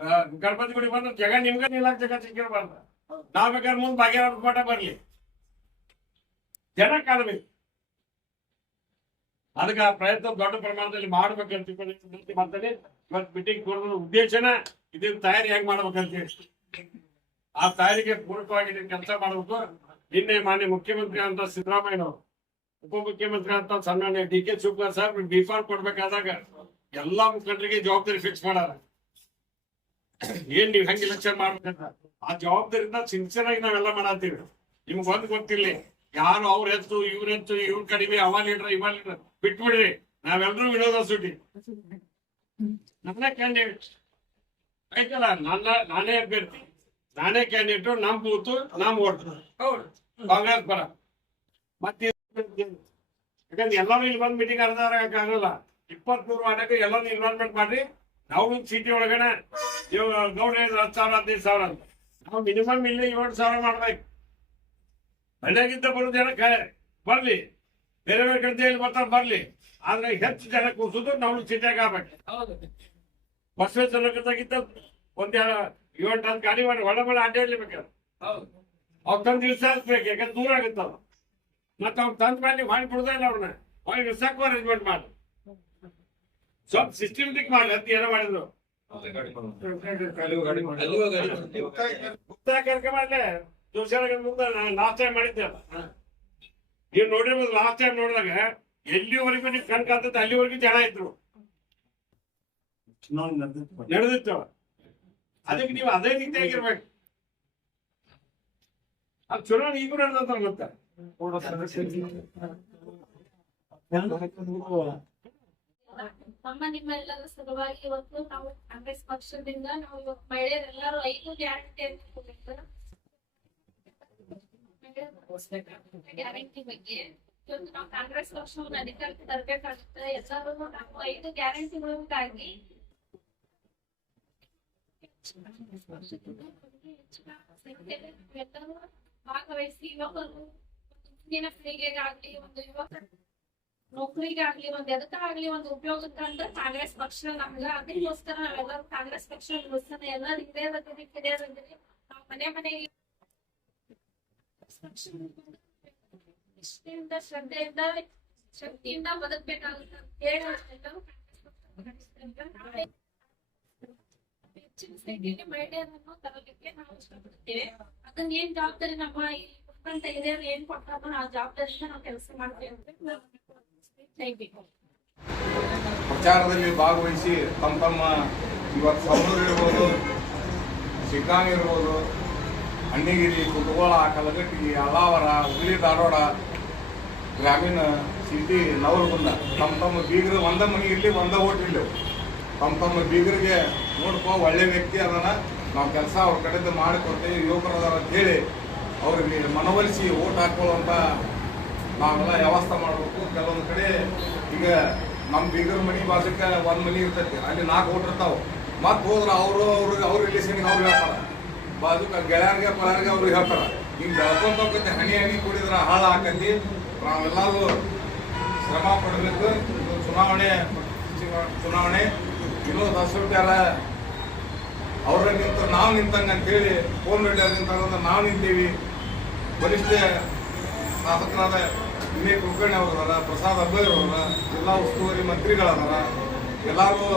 ಆ, ಗಣಪತಿ ಗುಡಿ ಬಂದ್ರೆ ಜಗ ನಿಮ್ಗ ನಿಲ್ಲಕ್ ಜಗ ಸಿಕ್ಕಿರ್ಬಾರ್ದು. ನಾವ್ ಬೇಕಾದ್ರೆ ಮುಂದೆ ಭಾಗ್ಯವ್ರ ಕೋಟ ಬರ್ಲಿ. ಜನ ಕಾಣಬೇಕು ಅದಕ್ಕೆ ಆ ಪ್ರಯತ್ನ ದೊಡ್ಡ ಪ್ರಮಾಣದಲ್ಲಿ ಮಾಡ್ಬೇಕಂತ ಮಾಡ್ತಾನೆ ಇವತ್ತು ಮೀಟಿಂಗ್ ಕೊಡೋದ್ರ ಉದ್ದೇಶನ ಇದನ್ನ ತಯಾರಿ ಹೆಂಗ್ ಮಾಡ್ಬೇಕಂತ ಹೇಳಿ. ಆ ತಯಾರಿಗೆ ಪೂರ್ಣವಾಗಿ ಕೆಲಸ ಮಾಡಬೇಕು. ನಿನ್ನೆ ಮಾನ್ಯ ಮುಖ್ಯಮಂತ್ರಿ ಅಂತ ಸಿದ್ದರಾಮಯ್ಯ ಉಪ ಮುಖ್ಯಮಂತ್ರಿ ಅಂತ ಸನ್ಮಾನ್ಯ D K Shivakumar sir before ಕೊಡ್ಬೇಕಾದಾಗ ಎಲ್ಲಾ ಮುಖಂಡರಿಗೆ ಜವಾಬ್ದಾರಿ ಫಿಕ್ಸ್ ಮಾಡಾರ. ಏನ್ ನೀವ್ ಹೆಂಗ್ ಎಲೆಕ್ಷನ್ ಮಾಡ್ಬೇಕಂತ ಆ ಜವಾಬ್ದಾರಿಯಿಂದ ಸಿನ್ಸಿಯರ್ ಆಗಿ ನಾವೆಲ್ಲ ಮಾಡತ್ತೀವಿ. ನಿಮ್ಗೆ ಒಂದ್ ಗೊತ್ತಿಲ್ಲ ಯಾರು ಅವ್ರ ಹೆಚ್ಚು ಇವ್ರ ಎತ್ತು ಇವ್ರ ಕಡಿಮೆ, ಅವ ಲೀಡ್ರ, ಇವ ಲೀಡ್ರ, ಬಿಟ್ಬಿಡ್ರಿ. ನಾವೆಲ್ಲರೂ ವಿನೋದ ಸುಟಿ ನನ್ನ ಕ್ಯಾಂಡಿಡೇಟ್ ಆಯ್ತಲ್ಲ ನನ್ನ ನಾನೇ ಅಭ್ಯರ್ಥಿ. ನಾನೇ ಕ್ಯಾಂಡಿಡೇಟ್ ನಮ್ ಬೂತು, ನಮ್ ಓಟ್. ಹೌದು. ಕಾಂಗ್ರೆಸ್ ಪರ. ಮತ್ತೆ ಯಾಕಂದ್ರೆ ಎಲ್ಲರೂ ಇಲ್ಲಿ ಬಂದ್ ಮೀಟಿಂಗ್ ಅರ್ಧ ಆಗಲ್ಲ ಇಪ್ಪತ್ಮೂರು ವಾರ್ಡಕ್ಕೆ ಎಲ್ಲರೂ ಇನ್ವಾಲ್ವ್ಮೆಂಟ್ ಮಾಡ್ರಿ. ನಾವು ಸಿಟಿ ಒಳಗಡೆ ಇವಾಗ ಗೌಡ ಹೇಳಿದ್ರು ಹತ್ತು ಸಾವಿರ, ಹದಿನೈದು ಸಾವಿರ ಅಂತ. ನಾವು ಮಿನಿಮಮ್ ಇಲ್ಲಿ ಏಳು ಸಾವಿರ ಮಾಡ್ಬೇಕು. ಹಳ್ಳಿಯಾಗಿದ್ದ ಬರೋ ಜನ ಬರಲಿ. ಬೇರೆ ಬೇರೆ ಕಡೆ ಇಲ್ಲಿ ಬರ್ತಾರೆ, ಬರ್ಲಿ. ಆದ್ರೆ ಹೆಚ್ಚು ಜನ ಕೂಸುದು ನಾವು ಸಿಟಿಯಾಗ ಆಗ್ಬೇಕು. ಬಸವೇಶ್ವರಕ್ಕಿಂತ ಒಂದ್ ಏಳು ಟನ್ ಗಾಡಿ ಮಾಡಿ ಒಳ ಒಳ ಅಡ್ಡಾಡ್ಲಿಬೇಕಾದ್ರೆ ಅವ್ರು ತಂದು ದಿವಸ ಹಾಕ್ಬೇಕು, ಯಾಕಂದ್ರೆ ದೂರ ಆಗುತ್ತಲ್ಲ. ಮತ್ತೆ ಅವ್ರು ತಂದ್ ಮಾಡಿ ಮಾಡಿ ಬಿಡುದೇ ಇಲ್ಲ ಅವ್ರನ್ನ ಅವ್ರಿಗೆ ಸಾಕು ಅರೇಂಜ್ಮೆಂಟ್ ಮಾಡಿ. ಸ್ವಲ್ಪ ಸಿಸ್ಟಮೆಟಿಕ್ ಮಾಡಿ ಅಂತ ಏನೋ ಮಾಡಿದ್ರು. ಮುಕ್ತಾಯ ಕಾರ್ಯಕ್ರಮ ಮುಂದೆ ಲಾಸ್ಟ್ ಟೈಮ್ ಮಾಡಿದ್ದೆ ಅಲ್ಲ. ನೀವು ನೋಡಿರ್ಬೋದು ಲಾಸ್ಟ್ ಟೈಮ್ ನೋಡಿದಾಗ ಎಲ್ಲಿವರೆಗೂ ನಿಮ್ ಕಣ್ ಕಾತದ ಅಲ್ಲಿವರೆಗೂ ಜನ ಇದ್ರು. ನಡೆದಿತ್ತು. ಅದಕ್ಕೆ ನೀವು ಅದೇ ರೀತಿಯಾಗಿರ್ಬೇಕು ಅದು ಚುನಾವಣೆ ಈಗೂ ನಡೆದಂತ ಗೊತ್ತಾ? ನಮ್ಮ ನಿಮ್ಮೆಲ್ಲರ ಸಲುವಾಗಿ ಇವತ್ತು ನಾವು ಕಾಂಗ್ರೆಸ್ ಪಕ್ಷದಿಂದ ನಾವು ಇವತ್ತು ಮಹಿಳೆಯರೆಲ್ಲರೂ ಐದು ಗ್ಯಾರಂಟಿ ಅಂತ. ಗ್ಯಾರಂಟಿ ಬಗ್ಗೆ ಇವತ್ತು ನಾವು ಕಾಂಗ್ರೆಸ್ ಪಕ್ಷವನ್ನು ಅಧಿಕಾರಕ್ಕೆ ತರಬೇಕಾಗುತ್ತೆ ಎಲ್ಲರೂ ನಾವು ಐದು ಗ್ಯಾರಂಟಿಗಳಿಗಾಗಿ ಭಾಗವಹಿಸಿ ಯುವಕರು ಮುಂದಿನ ಪೀಳಿಗೆಗಾಗ್ಲಿ ಒಂದು ಯುವಕ ನೌಕರಿಗಾಗ್ಲಿ ಒಂದ್ ಎದಕ್ಕಾಗ್ಲಿ ಒಂದು ಉಪಯೋಗಕ್ಕಂತ ಕಾಂಗ್ರೆಸ್ ಪಕ್ಷ ನಮ್ಗ ಅದಕ್ಕೋಸ್ಕರ ನಾವೆಲ್ಲರೂ ಕಾಂಗ್ರೆಸ್ ಪಕ್ಷ ಉಳಿಸ್ತಾನ ಎಲ್ಲರೂ ಹಿರಿಯರದಿರಿ ಕಿರಿಯರದಿರಿ ನಾವು ಮನೆ ಮನೆಗೆ ನಿಷ್ಠೆಯಿಂದ, ಶ್ರದ್ಧೆಯಿಂದ, ಶಕ್ತಿಯಿಂದ ಬದುಕ್ಬೇಕಾಗುತ್ತೆ ಅಂತ ಕಾಂಗ್ರೆಸ್ ಹೆಚ್ಚಿನ ಸಂಖ್ಯೆಯಲ್ಲಿ ಮಹಿಳೆಯರನ್ನು ತರಲಿಕ್ಕೆ ನಾವು ಇಷ್ಟಪಡ್ತೇವೆ. ಅದನ್ನ ಏನ್ ಜವಾಬ್ದಾರಿ ನಮ್ಮ ಮುಖಂಡ ಹಿರಿಯರು ಏನ್ ಕೊಟ್ಟಾರೋ ಆ ಜವಾಬ್ದಾರಿಯಿಂದ ನಾವು ಕೆಲಸ ಮಾಡ್ತೇವೆ ಪ್ರಚಾರದಲ್ಲಿ ಭಾಗವಹಿಸಿ ತಮ್ಮ ತಮ್ಮ ಇವತ್ತು ಸವಣೂರು ಇರ್ಬೋದು ಶಿಗ್ಗಾಂವ್ ಇರ್ಬೋದು ಅಣ್ಣಿಗಿರಿ ಕುಟುಗೋಳ ಕಲಗಟ್ಟಿ ಅಲಾವರ, ಹುಲಿ ಧಾರವಾಡ, ಗ್ರಾಮೀಣ ಸಿಟಿ ನವಲಗುಂದ ತಮ್ಮ ತಮ್ಮ ಬೀಗರು ಒಂದ ಮನೆ ಇರಲಿ, ಒಂದ ಓಟ್ ಇರಲಿ. ತಮ್ಮ ತಮ್ಮ ಬೀಗರಿಗೆ ನೋಡ್ಕೋ, ಒಳ್ಳೆ ವ್ಯಕ್ತಿ ಅದನ್ನು ನಾವು ಕೆಲಸ ಅವ್ರ ಕಡೆದು ಮಾಡಿಕೊಡ್ತೇವೆ ಯುವಕರು ಅದಾರ ಅಂತೇಳಿ ಅವ್ರಿಗೆ ಮನವೊಲಿಸಿ ಓಟ್ ಹಾಕೊಳ್ಳುವಂಥ ನಾವೆಲ್ಲ ವ್ಯವಸ್ಥೆ ಮಾಡಬೇಕು. ಕೆಲವೊಂದು ಕಡೆ ಈಗ ನಮ್ಮ ಬೀಗರ ಮನೆ ಬಾಜುಕ ಒಂದು ಮನೆ ಇರ್ತೈತಿ. ಅಲ್ಲಿ ನಾಲ್ಕು ಓಟ್ ಇರ್ತಾವ. ಮತ್ತೆ ಹೋದ್ರೆ ಅವರು ಅವ್ರಿಗೆ ಅವ್ರ ರಿಲೇಷನ್ಗೆ ಅವ್ರು ಹೇಳ್ತಾರ. ಬಾಜುಕ ಗೆಳೆಯರ್ಗೆ ಪಳಾರಿಗೆ ಅವ್ರಿಗೆ ಹೇಳ್ತಾರ. ಹಿಂಗ್ ಬೆಳ್ಕೊಂತ ಹೋಗ್ತೈತಿ, ಹನಿ ಹನಿ ಕೂಡಿದ್ರ ಹಾಳ ಹಾಕತಿ ನಾವೆಲ್ಲರೂ ಶ್ರಮ ಪಡಬೇಕು. ಚುನಾವಣೆ ಚುನಾವಣೆ. ಇನ್ನೂ ಹಸುಟ್ಯಾರ ಅವ್ರ ನಿಂತ ನಾವು ನಿಂತಂಗೆ ಅಂತೇಳಿ ಫೋನ್ ರೆಡ್ಡಿ ನಿಂತಾಗ ನಾವು ನಿಂತೀವಿ. ಬಲಿಷ್ಠ ಶಾಸಕರಾದ ವಿನಯ್ ಕುಲಕರ್ಣಿ ಅವರು ಅದಾರ ಪ್ರಸಾದ್ ಅಬ್ಬಯ್ಯರ್ ಅವರ ಜಿಲ್ಲಾ ಉಸ್ತುವಾರಿ ಮಂತ್ರಿಗಳದಾರ ಎಲ್ಲರೂ